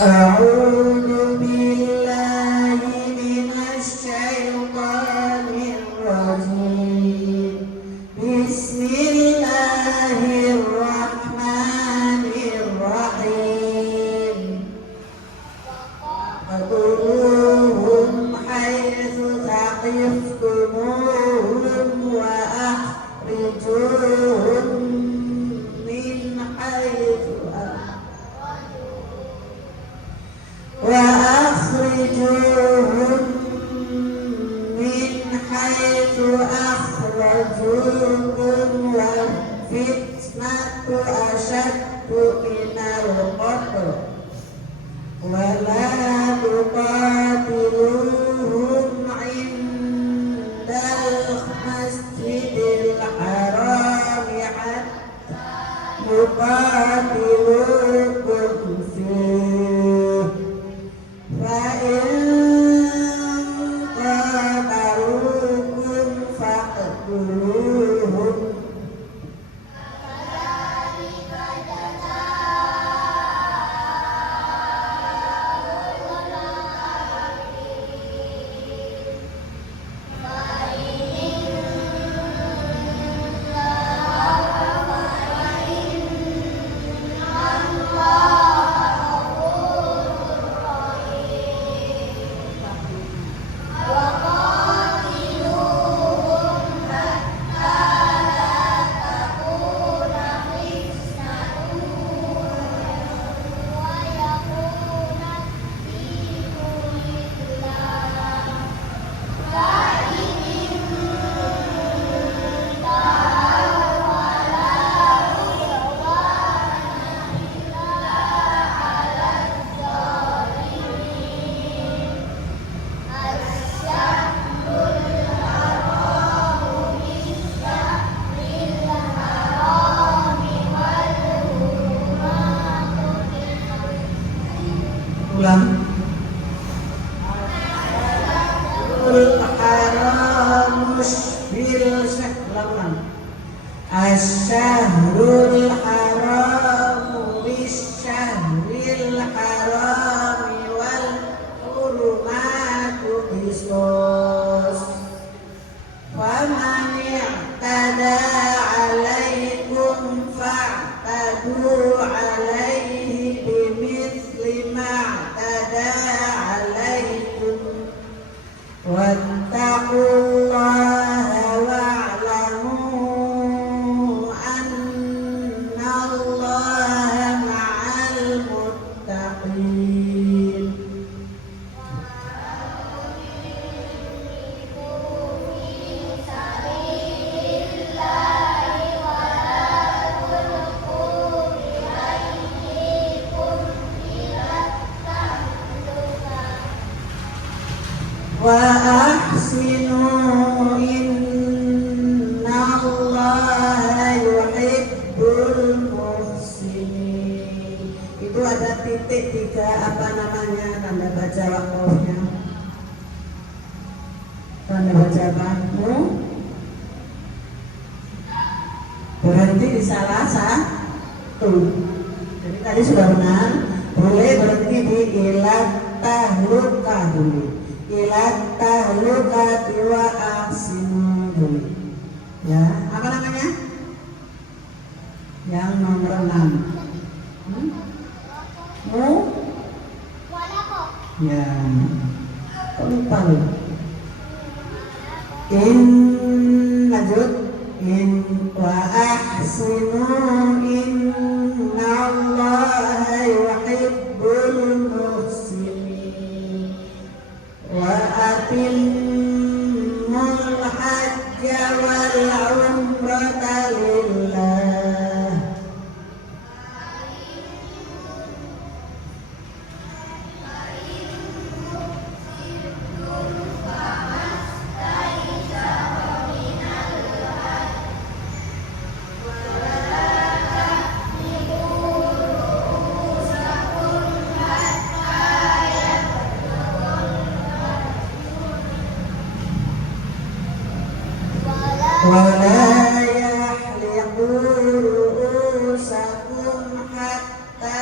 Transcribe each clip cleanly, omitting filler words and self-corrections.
أعوذ بالله من الشيطان الرجيم بسم الله الرحمن الرحيم فاقتلوهم حيث ثقفتموهم وأخرجوهم من حيث أخرجوكم والفتنة أشد من القتل ولا تقاتلوهم عند المسجد الحرام حتى يقاتلوكم فيه فإن قاتلوكم فاقتلوهم Asy-syahrul haram bis-syahril haram wal hurumatu qisas faman i'tada 'alaikum fa'tadu 'alaihi bimithli ma i'tada 'alaikum wattaqullaha wa'lamu annallaha ma'al muttaqin. Wa ahsinu innallaha yuhibbul muhsinin. Itu ada titik tiga apa namanya tanda baca waktunya. Tanda baca apa? Berhenti di salah satu. Jadi tadi sudah benar. Boleh berhenti di ilat tahlukah dulu. Ilat tahlukati wa ahsinu dulu. Ya, apa namanya? Yang nomor 6. Ya, kok lupa loh. Lanjut. Wa ahsinu innallaha yuhibbul muhsinin. Wa atimmul hajja wal umrata lillah. ولا يحلقوا رؤوسكم حتى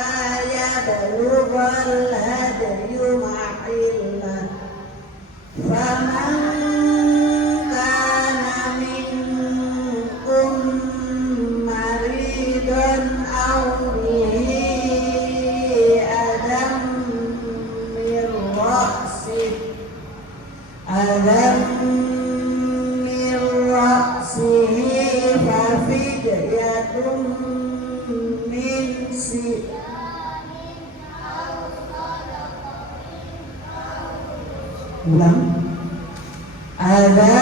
يبلغ الهدي محله فمن كان منكم مريضا أو به أذى من رأسه ففدية من أذى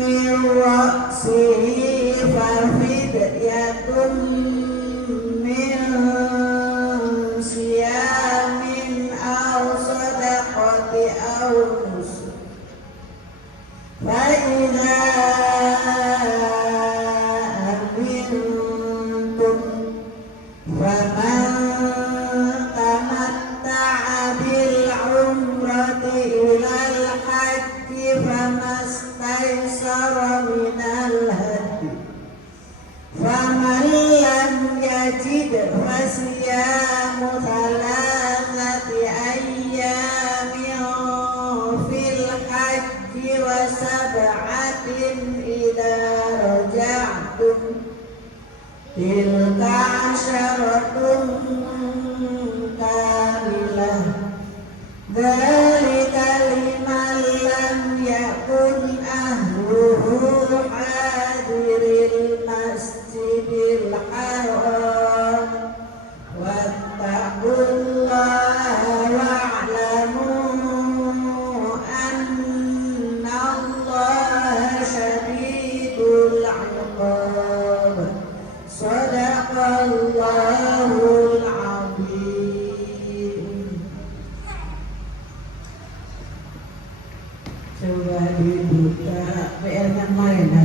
من رأسه ففدية من صيام أو صدقة أو نسك فإذا أمنتم فمن تمتع بالعمرة إلى الحج فما استيسر من الهدي فمن لم يجد فصيام 3 أيام في الحج و7 إذا رجعتم تلك 10 كاملة ذلك لمن لم يكن أهله حاضر المسجد الحرام واتقوا الله واعلموا أن الله شديد العقاب صدق الله العظيم. Coba dibuka PR-nya main.